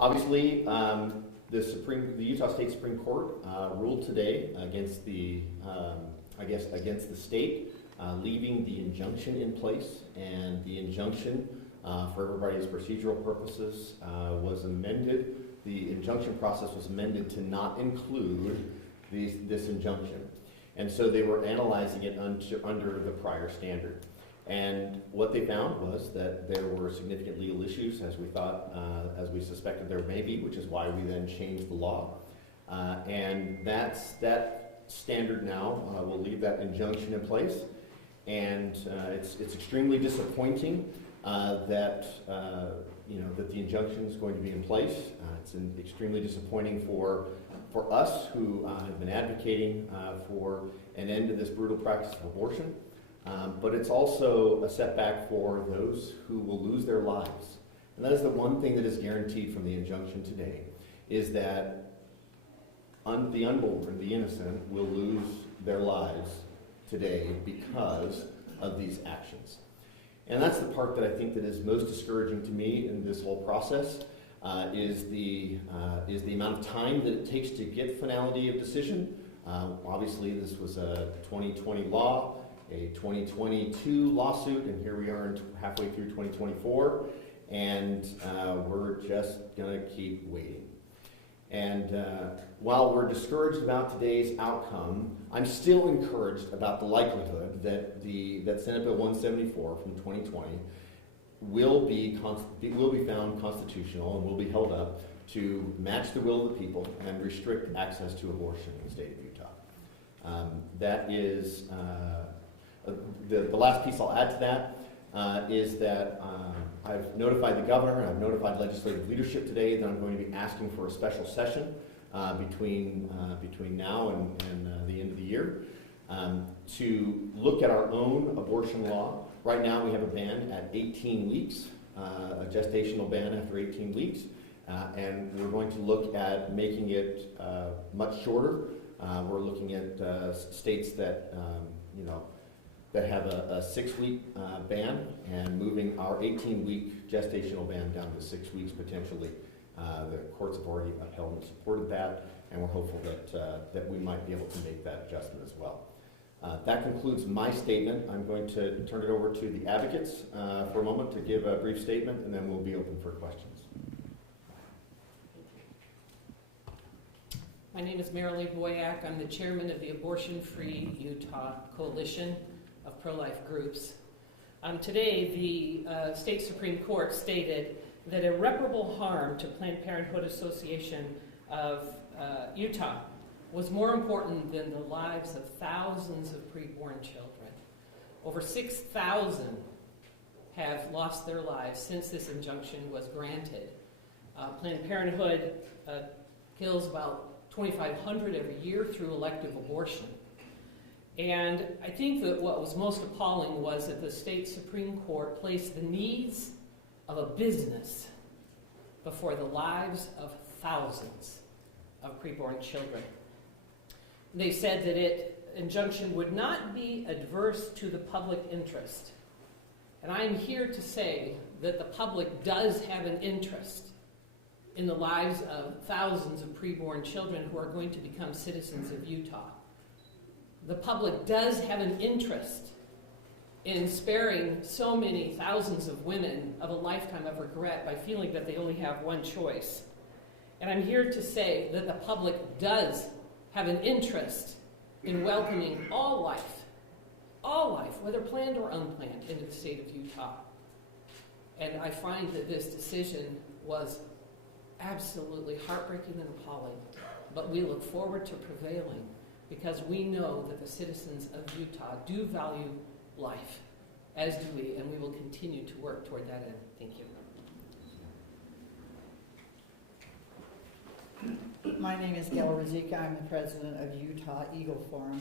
Obviously, the Utah State Supreme Court ruled today against the state, leaving the injunction in place, and the injunction, for everybody's procedural purposes, was amended. The injunction process was amended to not include this injunction, and so they were analyzing it under the prior standard. And what they found was that there were significant legal issues, as we suspected there may be, which is why we then changed the law. And that standard now will leave that injunction in place. And it's extremely disappointing that the injunction is going to be in place. It's extremely disappointing for us who have been advocating for an end to this brutal practice of abortion. But it's also a setback for those who will lose their lives. And that is the one thing that is guaranteed from the injunction today, is that the unborn, the innocent, will lose their lives today because of these actions. And that's the part that I think that is most discouraging to me in this whole process, is the amount of time that it takes to get finality of decision. Obviously, this was a 2020 law, a 2022 lawsuit, and here we are halfway through 2024, and we're just going to keep waiting. And while we're discouraged about today's outcome, I'm still encouraged about the likelihood that Senate Bill 174 from 2020 will be found constitutional and will be held up to match the will of the people and restrict access to abortion in the state of Utah. That is the last piece I'll add to that is that I've notified the governor and I've notified legislative leadership today that I'm going to be asking for a special session between now and the end of the year to look at our own abortion law. Right now we have a ban at 18 weeks, a gestational ban after 18 weeks, and we're going to look at making it much shorter. We're looking at states that that have a 6-week ban, and moving our 18-week gestational ban down to 6 weeks potentially. The courts have already upheld and supported that, and we're hopeful that we might be able to make that adjustment as well. That concludes my statement. I'm going to turn it over to the advocates for a moment to give a brief statement, and then we'll be open for questions. My name is Marilee Boyack. I'm the chairman of the Abortion Free Utah Coalition of pro-life groups. Today, the state Supreme Court stated that irreparable harm to Planned Parenthood Association of Utah was more important than the lives of thousands of preborn children. Over 6,000 have lost their lives since this injunction was granted. Planned Parenthood kills about 2,500 every year through elective abortion. And I think that what was most appalling was that the state Supreme Court placed the needs of a business before the lives of thousands of preborn children. They said that injunction would not be adverse to the public interest. And I am here to say that the public does have an interest in the lives of thousands of preborn children who are going to become citizens of Utah. The public does have an interest in sparing so many thousands of women of a lifetime of regret by feeling that they only have one choice. And I'm here to say that the public does have an interest in welcoming all life, whether planned or unplanned, into the state of Utah. And I find that this decision was absolutely heartbreaking and appalling, but we look forward to prevailing because we know that the citizens of Utah do value life, as do we, and we will continue to work toward that end. Thank you. My name is Gail Razika. I'm the president of Utah Eagle Forum.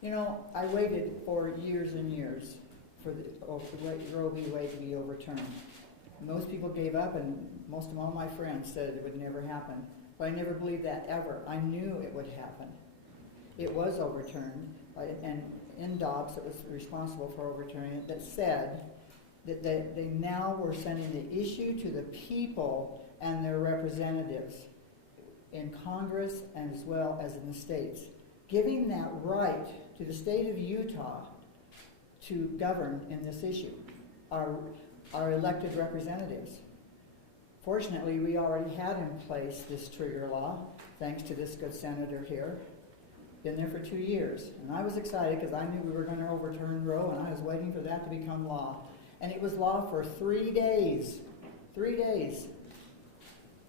You know, I waited for years and years for the Roe v. Wade to be overturned. Most people gave up, and most of all my friends said it would never happen. But I never believed that ever. I knew it would happen. It was overturned, and in Dobbs, that was responsible for overturning it, that said that they now were sending the issue to the people and their representatives representatives in Congress as well as in the states, giving that right to the state of Utah to govern in this issue, our elected representatives. Fortunately, we already had in place this trigger law, thanks to this good senator here. Been there for 2 years. And I was excited because I knew we were going to overturn Roe, and I was waiting for that to become law. And it was law for 3 days. 3 days.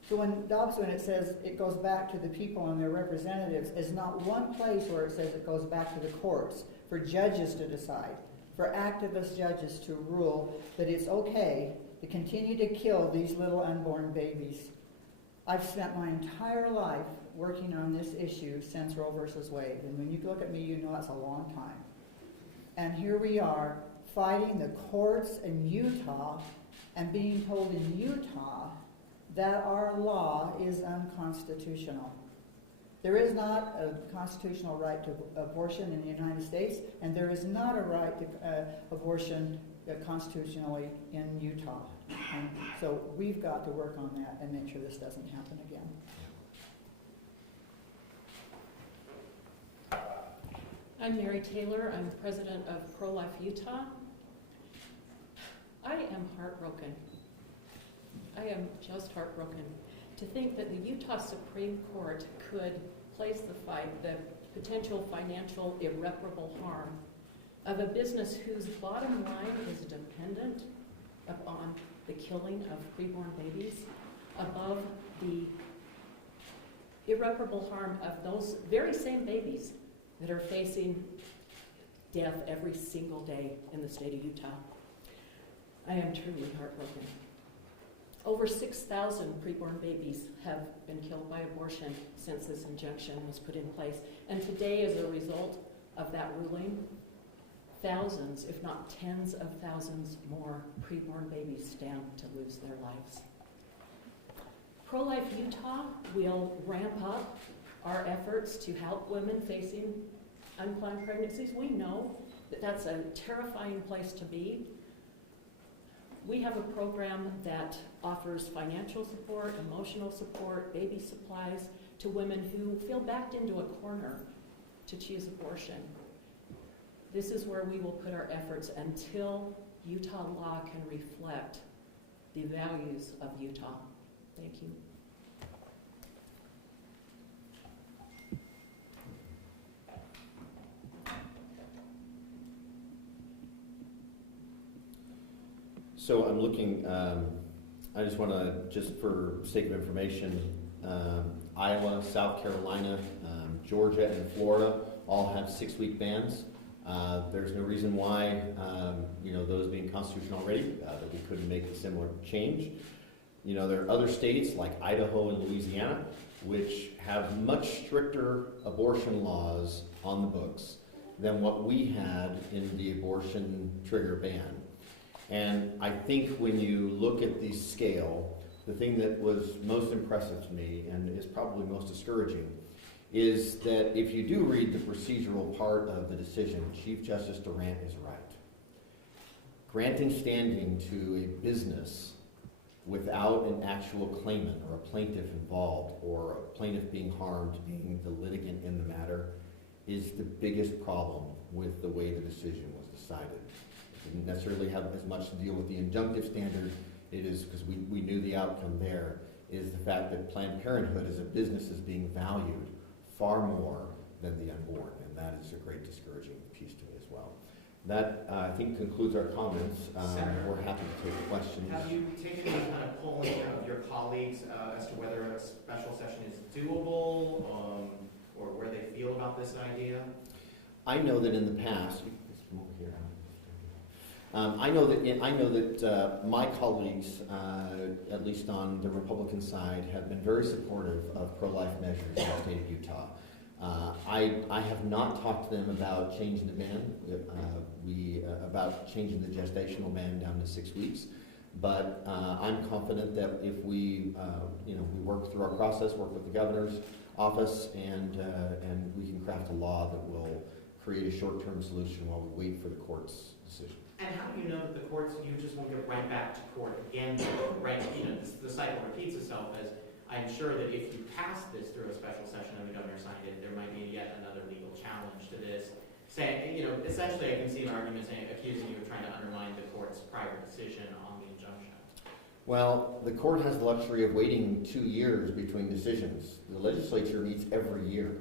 So when it says it goes back to the people and their representatives, it's not one place where it says it goes back to the courts for judges to decide, for activist judges to rule that it's okay to continue to kill these little unborn babies. I've spent my entire life working on this issue since Roe versus Wade, and when you look at me, you know that's a long time. And here we are fighting the courts in Utah and being told in Utah that our law is unconstitutional. There is not a constitutional right to abortion in the United States, and there is not a right to abortion constitutionally in Utah. And so we've got to work on that and make sure this doesn't happen again. I'm Mary Taylor. I'm president of Pro-Life Utah. I am heartbroken. I am just heartbroken to think that the Utah Supreme Court could place the potential financial irreparable harm of a business whose bottom line is dependent upon the killing of preborn babies above the irreparable harm of those very same babies that are facing death every single day in the state of Utah. I am truly heartbroken. Over 6,000 preborn babies have been killed by abortion since this injunction was put in place. And today, as a result of that ruling, thousands, if not tens of thousands more preborn babies stand to lose their lives. Pro-Life Utah will ramp up our efforts to help women facing unplanned pregnancies. We know that that's a terrifying place to be. We have a program that offers financial support, emotional support, baby supplies to women who feel backed into a corner to choose abortion. This is where we will put our efforts until Utah law can reflect the values of Utah. Thank you. So I'm looking, I just want to, just for sake of information, Iowa, South Carolina, Georgia, and Florida all have 6-week bans. There's no reason why, those being constitutional already, that we couldn't make a similar change. There are other states like Idaho and Louisiana, which have much stricter abortion laws on the books than what we had in the abortion trigger ban. And I think when you look at the scale, the thing that was most impressive to me and is probably most discouraging is that if you do read the procedural part of the decision, Chief Justice Durant is right. Granting standing to a business without an actual claimant or a plaintiff involved or a plaintiff being harmed being the litigant in the matter is the biggest problem with the way the decision was decided. It didn't necessarily have as much to deal with the injunctive standard. It is, because we knew the outcome there, is the fact that Planned Parenthood as a business is being valued far more than the unborn, and that is a great discouraging piece to it as well. That, I think, concludes our comments. We're happy to take questions. Have you taken any kind of polling of your colleagues as to whether a special session is doable, or where they feel about this idea? I know that in the past, I know that my colleagues, at least on the Republican side, have been very supportive of pro-life measures in the state of Utah. I have not talked to them about changing the ban, about changing the gestational ban down to 6 weeks. But I'm confident that if we work through our process, work with the governor's office, and we can craft a law that will create a short-term solution while we wait for the court's decision. And how do you know that the courts, you just won't get right back to court again, right? The cycle repeats itself, as I I'm sure that if you pass this through a special session and the governor signed it, there might be yet another legal challenge to this. Saying, essentially I can see an argument accusing you of trying to undermine the court's prior decision on the injunction. Well, the court has the luxury of waiting 2 years between decisions. The legislature meets every year.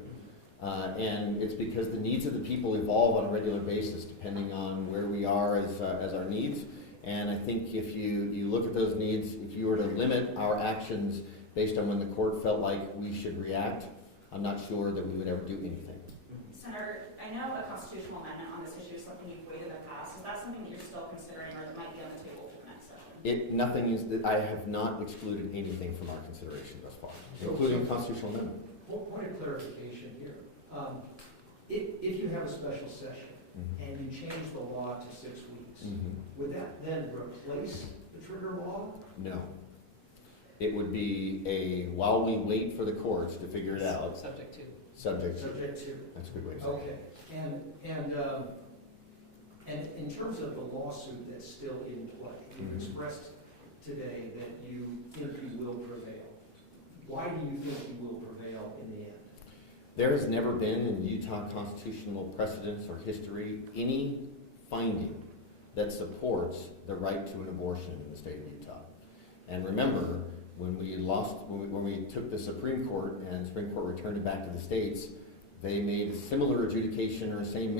And it's because the needs of the people evolve on a regular basis depending on where we are as our needs. And I think if you look at those needs, if you were to limit our actions based on when the court felt like we should react, I'm not sure that we would ever do anything. Senator, I know a constitutional amendment on this issue is something you've weighed in the past. Is that something that you're still considering or that might be on the table for the next session? Nothing is that I have not excluded anything from our consideration thus far, including constitutional amendment. Point of clarification here. If you have a special session and you change the law to 6 weeks, would that then replace the trigger law? No. It would be while we wait for the courts to figure it out. Subject to. Subject to. Subject to. That's a good way to say it. Okay. And in terms of the lawsuit that's still in play, you've expressed today that you think you will prevail. Why do you think you will prevail in the end? There has never been in Utah constitutional precedents or history any finding that supports the right to an abortion in the state of Utah. And remember, when we took the Supreme Court and the Supreme Court returned it back to the states, they made a similar adjudication or same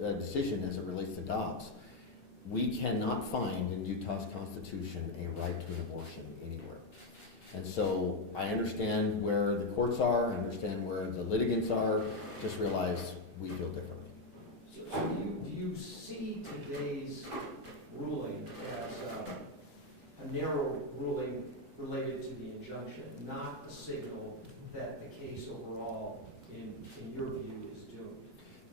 decision as it relates to Dobbs. We cannot find in Utah's constitution a right to an abortion anywhere. And so I understand where the courts are, I understand where the litigants are, just realize we feel differently. So do you see today's ruling as a narrow ruling related to the injunction, not a signal that the case overall, in your view, is doomed?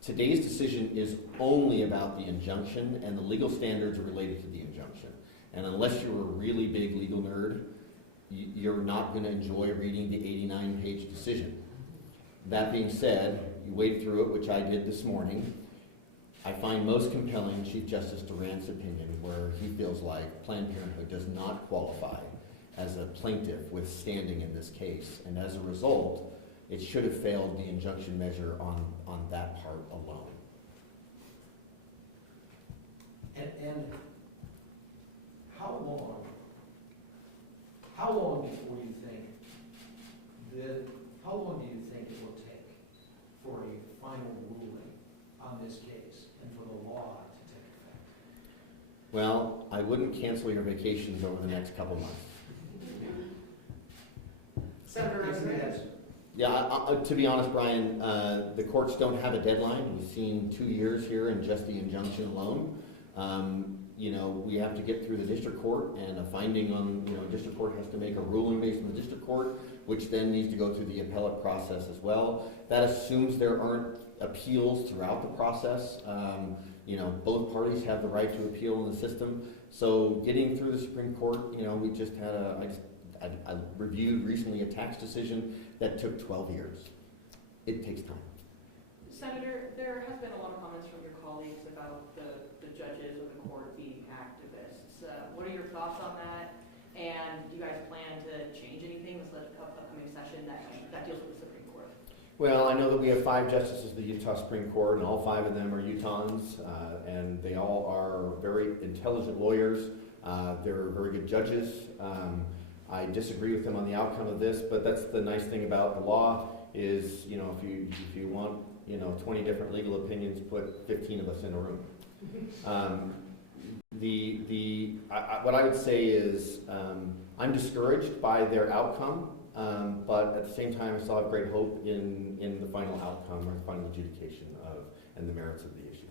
Today's decision is only about the injunction, and the legal standards are related to the injunction. And unless you're a really big legal nerd, you're not going to enjoy reading the 89-page decision. That being said, you wade through it, which I did this morning. I find most compelling Chief Justice Duran's opinion, where he feels like Planned Parenthood does not qualify as a plaintiff with standing in this case, and as a result, it should have failed the injunction measure on that part alone. And how long before you think how long do you think it will take for a final ruling on this case and for the law to take effect? Well, I wouldn't cancel your vacations over the next couple months. Senator, yeah, to be honest, Brian, the courts don't have a deadline. We've seen 2 years here in just the injunction alone. We have to get through the district court, and a finding on, district court has to make a ruling based on the district court, which then needs to go through the appellate process as well. That assumes there aren't appeals throughout the process. Both parties have the right to appeal in the system. So getting through the Supreme Court, we just had I reviewed recently a tax decision that took 12 years. It takes time. Senator, there has been a lot of comments from your colleagues about the judges of the court being activists. What are your thoughts on that? And do you guys plan to change anything in this upcoming session that deals with the Supreme Court? Well, I know that we have 5 justices of the Utah Supreme Court, and all 5 of them are Utahns, and they all are very intelligent lawyers. They're very good judges. I disagree with them on the outcome of this, but that's the nice thing about the law is, if you want, 20 different legal opinions, put 15 of us in a room. What I would say is I'm discouraged by their outcome, but at the same time I still have great hope in the final outcome or the final adjudication and the merits of the issue.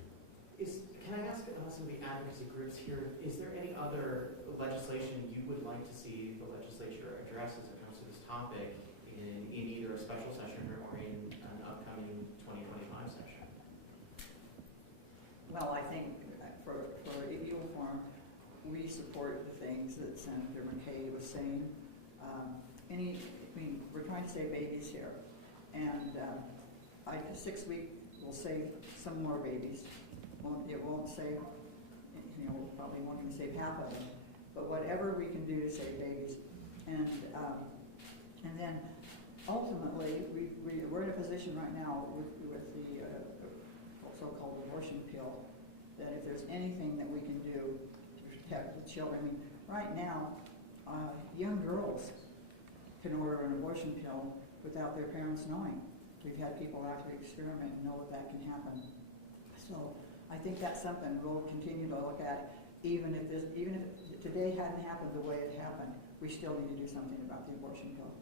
Can I ask some of the advocacy groups here, is there any other legislation you would like to see the legislature address as it comes to this topic in either a special session or in an upcoming 2025 session? Well, I think for Eagle Forum, we support the things that Senator McCay was saying. We're trying to save babies here, and 6 weeks will save some more babies. It won't save, probably won't even save half of them. But whatever we can do to save babies, and And then ultimately, we're in a position right now with the so-called abortion pill, that if there's anything that we can do to protect the children, I mean, right now, young girls can order an abortion pill without their parents knowing. We've had people actually experiment and know that can happen. So I think that's something we'll continue to look at, even if today hadn't happened the way it happened, we still need to do something about the abortion pill.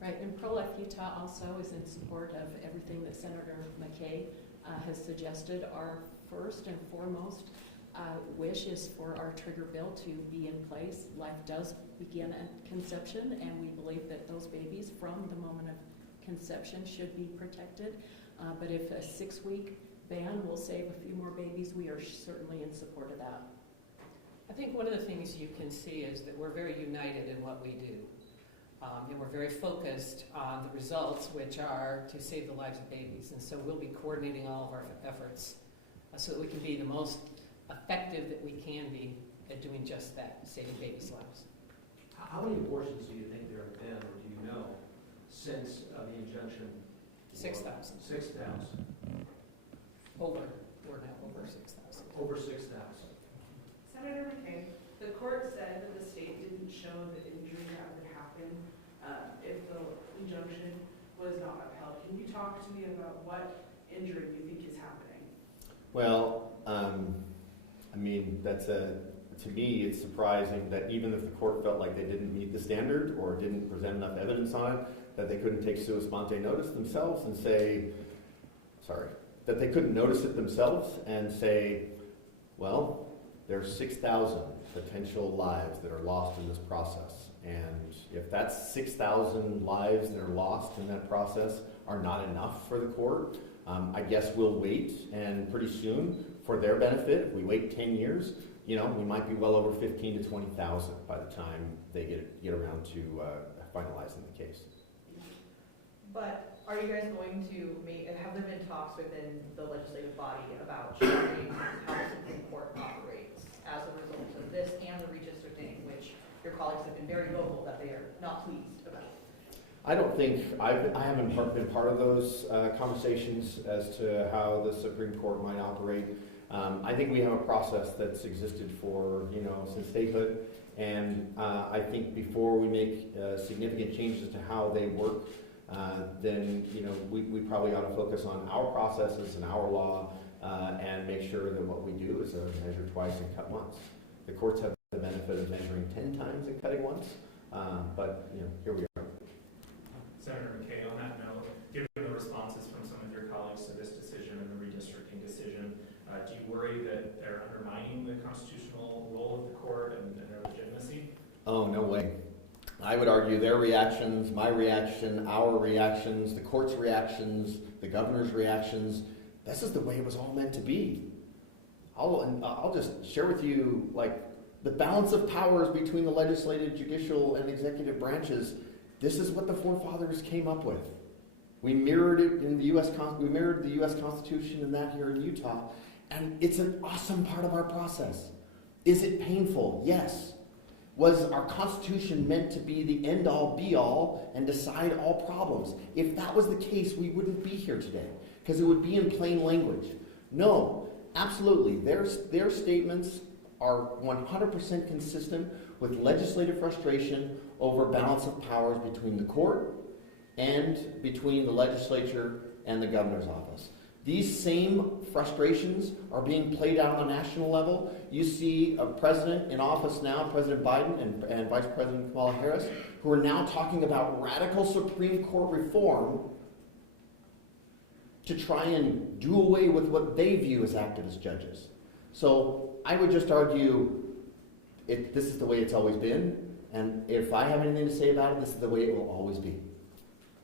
Right, and Pro-Life Utah also is in support of everything that Senator McCay has suggested. Our first and foremost wish is for our trigger bill to be in place. Life does begin at conception, and we believe that those babies from the moment of conception should be protected. But if a 6-week ban will save a few more babies, we are certainly in support of that. I think one of the things you can see is that we're very united in what we do. And we're very focused on the results, which are to save the lives of babies. And so we'll be coordinating all of our efforts so that we can be the most effective that we can be at doing just that, saving babies' lives. How many abortions do you think there have been, or do you know, since the injunction? 6,000. 6,000. We're now over 6,000. Over 6,000. Senator McCay, the court said that the state didn't show the injury that would happen if the injunction was not upheld. Can you talk to me about what injury you think is happening? Well, I mean, to me, it's surprising that even if the court felt like they didn't meet the standard or didn't present enough evidence on it, that they couldn't take sua sponte notice themselves and say, that they couldn't notice it themselves and say, well, there's 6,000 potential lives that are lost in this process. And if that's 6,000 lives that are lost in that process are not enough for the court, I guess we'll wait, and pretty soon, for their benefit, if we wait 10 years, we might be well over 15 to 20,000 by the time they get around to finalizing the case. But are you guys going to have there been talks within the legislative body about changing how the Supreme Court operates as a result of this and the redistricting, which your colleagues have been very vocal that they are not pleased about? I don't think, I haven't been part of those conversations as to how the Supreme Court might operate. I think we have a process that's existed for, since statehood. And I think before we make significant changes to how they work, then we probably ought to focus on our processes and our law and make sure that what we do is measure twice and cut once. The courts have the benefit of measuring 10 times and cutting once, but here we are. Senator McCay, on that note, given the responses from some of your colleagues to this decision and the redistricting decision, do you worry that they're undermining the constitutional role of the court and their legitimacy? Oh, no way. I would argue their reactions, my reaction, our reactions, the court's reactions, the governor's reactions, this is the way it was all meant to be. I'll just share with you, the balance of powers between the legislative, judicial, and executive branches. This is what the forefathers came up with. We mirrored it in the we mirrored the U.S. Constitution and that here in Utah, and it's an awesome part of our process. Is it painful? Yes. Was our Constitution meant to be the end-all, be-all, and decide all problems? If that was the case, we wouldn't be here today, because it would be in plain language. No, absolutely. Their statements are 100% consistent with legislative frustration over balance of powers between the court and between the legislature and the governor's office. These same frustrations are being played out on a national level. You see a president in office now, President Biden and Vice President Kamala Harris, who are now talking about radical Supreme Court reform to try and do away with what they view as activist judges. So I would just argue this is the way it's always been, and if I have anything to say about it, this is the way it will always be.